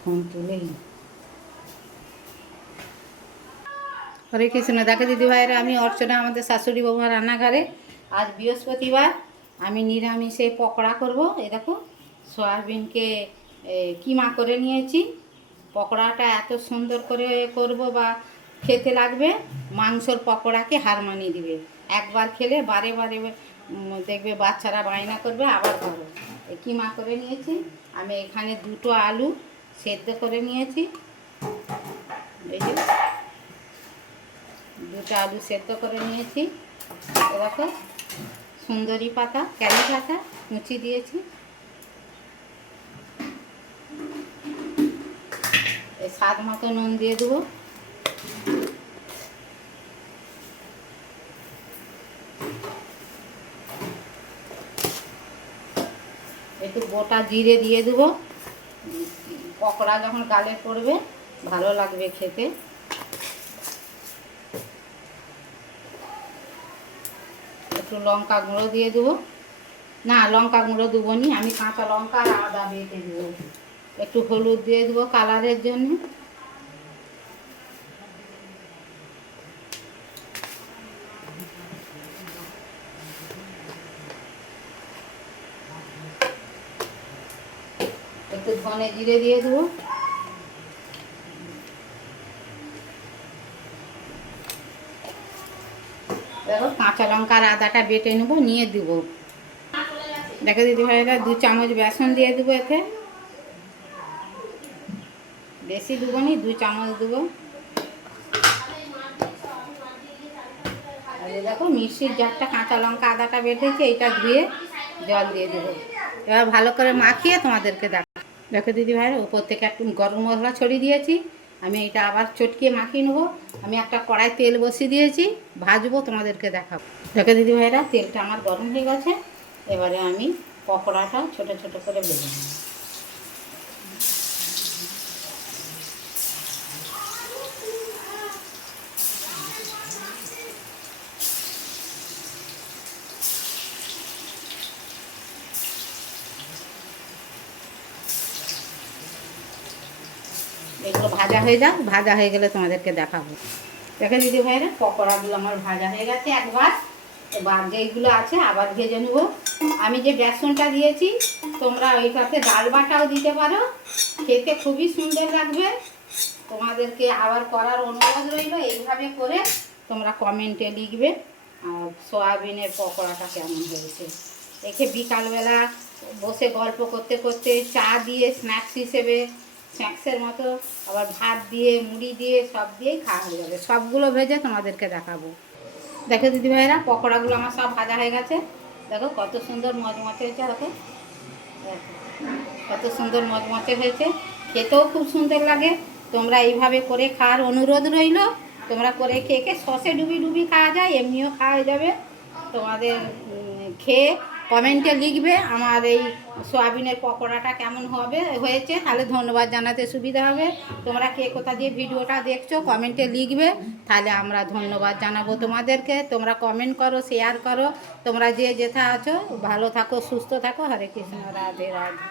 Phone তুলেই হরে কৃষ্ণ। দেখো দিদিভাইরা, আমি অর্চনা, আমাদের শাশুড়ি বৌমার রান্নাঘরে। আজ বৃহস্পতিবার, আমি নিরামিষে পকোড়া করব। এই দেখো, সয়াবিনকে কিমা করে নিয়েছি। পকোড়াটা এত সুন্দর করে করব বা খেতে লাগবে, মাংসর পকোড়াকে হার মানিয়ে দিবে। একবার খেলে বারে বারে দেখবে বাচ্চারা বায়না করবে আবার খাবো। কিমা করে নিয়েছি আমি। এখানে দুটো আলু সেদ্ধ করে নিয়েছি। এই যে দুটো আলু সেদ্ধ করে নিয়েছি। দেখো, সুন্দরী পাতা, ক্যারি পাতা কুচি দিয়েছি। এই স্বাদ মতো নুন দিয়ে দেবো। একটু গোটা জিরে দিয়ে দেবো। পকোড়া যখন গালে পড়বে ভালো লাগবে খেতে। একটু লঙ্কা গুঁড়ো দিয়ে দেবো। না, লঙ্কা গুঁড়ো দেবো নি, আমি কাঁচা লঙ্কা আর আদা বেটে দেবো। একটু হলুদ দিয়ে দেবো কালারের জন্য। একটু ধনে জিরে দিয়ে দেবো। দেখো, কাঁচা লঙ্কা আর আদাটা বেটে নেবো, নিয়ে দেবো। দেখো দিদিভাইরা, 2 চামচ বেসন দিয়ে দেবো এতে। বেশি দেবো নি, 2 চামচ দেবো। আর দেখো, মিক্সির জারটা কাঁচা লঙ্কা আদাটা বেটেছে, এইটা ধুয়ে জল দিয়ে দেবো। এবার ভালো করে মাখিয়ে তোমাদেরকে দেখো দিদিভাইরা, উপর থেকে একটু গরম মশলা ছড়িয়ে দিয়েছি। আমি এটা আবার চটকিয়ে মাখিয়ে নেবো। আমি একটা কড়াই তেল বসিয়ে দিয়েছি, ভাজবো, তোমাদেরকে দেখাবো। দেখো দিদিভাইরা, তেলটা আমার গরম হয়ে গেছে। এবারে আমি পকোড়াটা ছোট ছোট করে ভেজে নেব। এগুলো ভাজা হয়ে যাক, ভাজা হয়ে গেলে তোমাদেরকে দেখাবো। দেখো দিদিভাইরা, পকোড়াগুলো আমার ভাজা হয়ে গেছে একবার। এবার যেইগুলো আছে আবার ভেজে নেব। আমি যে বেসনটা দিয়েছি, তোমরা ওইটাতে ডাল বাটাও দিতে পারো, খেতে খুবই সুন্দর লাগবে। তোমাদেরকে আবার করার অনুরোধ রইল, এইভাবে করে তোমরা কমেন্টে লিখবে সয়াবিনের পকোড়াটা কেমন হয়েছে। একে বিকালবেলা বসে গল্প করতে করতে চা দিয়ে স্ন্যাক্স হিসেবে, স্ন্যাক্সের মতো, আবার ভাত দিয়ে মুড়ি দিয়ে সব দিয়েই খাওয়া হয়ে যাবে। সবগুলো ভেজে তোমাদেরকে দেখাবো। দেখো দিদিভাইরা, পকোড়াগুলো আমার সব ভাজা হয়ে গেছে। দেখো কত সুন্দর মচমচে হয়েছে। দেখো কত সুন্দর মচমচে হয়েছে, খেতেও খুব সুন্দর লাগে। তোমরা এইভাবে করে খাওয়ার অনুরোধ রইল। তোমরা করে খেয়ে খেয়ে সসে ডুবি ডুবি খাওয়া যায়, এমনিও খাওয়া যাবে। তোমাদের খেয়ে কমেন্টে লিখবে আমার এই সয়াবিনের পকোড়াটা কেমন হয়েছে, তাহলে ধন্যবাদ জানাতে সুবিধা হবে। তোমরা কে কোথা দিয়ে ভিডিওটা দেখছো কমেন্টে লিখবে, তাহলে আমরা ধন্যবাদ জানাবো তোমাদেরকে। তোমরা কমেন্ট করো, শেয়ার করো। তোমরা যে যেথা আছো ভালো থাকো, সুস্থ থাকো। হরে কৃষ্ণ, রাধে রাধে।